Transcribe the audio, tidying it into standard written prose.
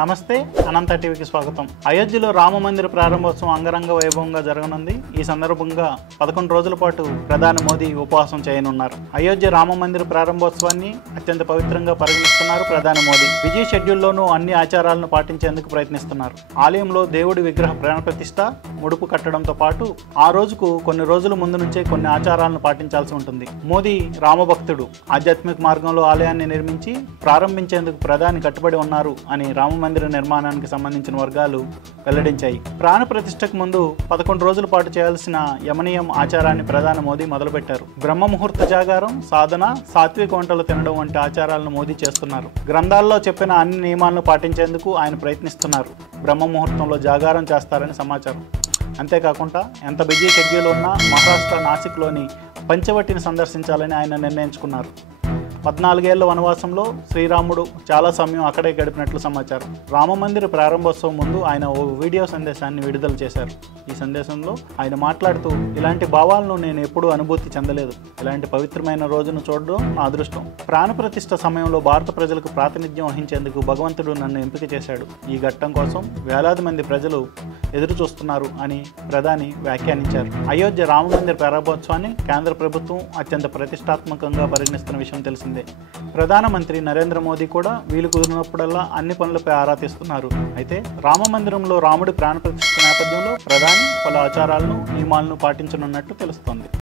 నమస్తే, అనంత టీవీకి స్వాగతం. అయోధ్యలో రామ మందిర ప్రారంభోత్సవం అంగరంగ వైభవంగా జరగనుంది. ఈ సందర్భంగా 11 రోజుల పాటు ప్రధాని మోదీ ఉపవాసం చేయనున్నారు. అయోధ్య రామ మందిర ప్రారంభోత్సవాన్ని అత్యంత పవిత్రంగా పరిగణిస్తున్నారు ప్రధాని మోదీ. బిజీ షెడ్యూల్లోనూ అన్ని ఆచారాలను పాటించేందుకు ప్రయత్నిస్తున్నారు. ఆలయంలో దేవుడి విగ్రహ ప్రాణప్రతిష్ఠ, ముడుపు కట్టడంతో పాటు ఆ రోజుకు కొన్ని రోజుల ముందు నుంచే కొన్ని ఆచారాలను పాటించాల్సి ఉంటుంది. మోదీ రామభక్తుడు. ఆధ్యాత్మిక మార్గంలో ఆలయాన్ని నిర్మించి ప్రారంభించేందుకు ప్రధాని కట్టుబడి ఉన్నారు అని రామ మందిర నిర్మాణానికి సంబంధించిన వర్గాలు వెల్లడించాయి. ప్రాణ ప్రతిష్టకు ముందు 11 రోజుల పాటు చేయాల్సిన యమనీయం ఆచారాన్ని ప్రధాని మోదీ మొదలుపెట్టారు. బ్రహ్మ ముహూర్త జాగారం, సాధన, సాత్విక వంటలు తినడం వంటి ఆచారాలను మోదీ చేస్తున్నారు. గ్రంథాల్లో చెప్పిన అన్ని నియమాలను పాటించేందుకు ఆయన ప్రయత్నిస్తున్నారు. బ్రహ్మ ముహూర్తంలో జాగారం చేస్తారని సమాచారం. అంతేకాకుండా ఎంత బిజీ షెడ్యూల్ ఉన్నా మహారాష్ట్ర నాసిక్లోని పంచవటిని సందర్శించాలని ఆయన నిర్ణయించుకున్నారు. 14 ఏళ్ల వనవాసంలో శ్రీరాముడు చాలా సమయం అక్కడే గడిపినట్లు సమాచారం. రామమందిర ప్రారంభోత్సవం ముందు ఆయన ఓ వీడియో సందేశాన్ని విడుదల చేశారు. ఈ సందేశంలో ఆయన మాట్లాడుతూ, ఇలాంటి భావాలను నేను ఎప్పుడూ అనుభూతి చెందలేదు. ఇలాంటి పవిత్రమైన రోజును చూడడం నా అదృష్టం. ప్రాణప్రతిష్ఠ సమయంలో భారత ప్రజలకు ప్రాతినిధ్యం వహించేందుకు భగవంతుడు నన్ను ఎంపిక చేశాడు. ఈ ఘట్టం కోసం వేలాది మంది ప్రజలు ఎదురు చూస్తున్నారు అని ప్రధాని వ్యాఖ్యానించారు. అయోధ్య రామమందిర ప్రారంభోత్సవాన్ని కేంద్ర ప్రభుత్వం అత్యంత ప్రతిష్టాత్మకంగా పరిగణిస్తున్న విషయం తెలిసిందే. ప్రధానమంత్రి నరేంద్ర మోదీ కూడా వీలు కుదిరినప్పుడల్లా అన్ని పనులపై ఆరా తీస్తున్నారు. అయితే రామ మందిరంలో రాముడి ప్రాణప్రతిష్ఠ నేపథ్యంలో ప్రధాని పలు ఆచారాలను, నియమాలను పాటించనున్నట్టు తెలుస్తోంది.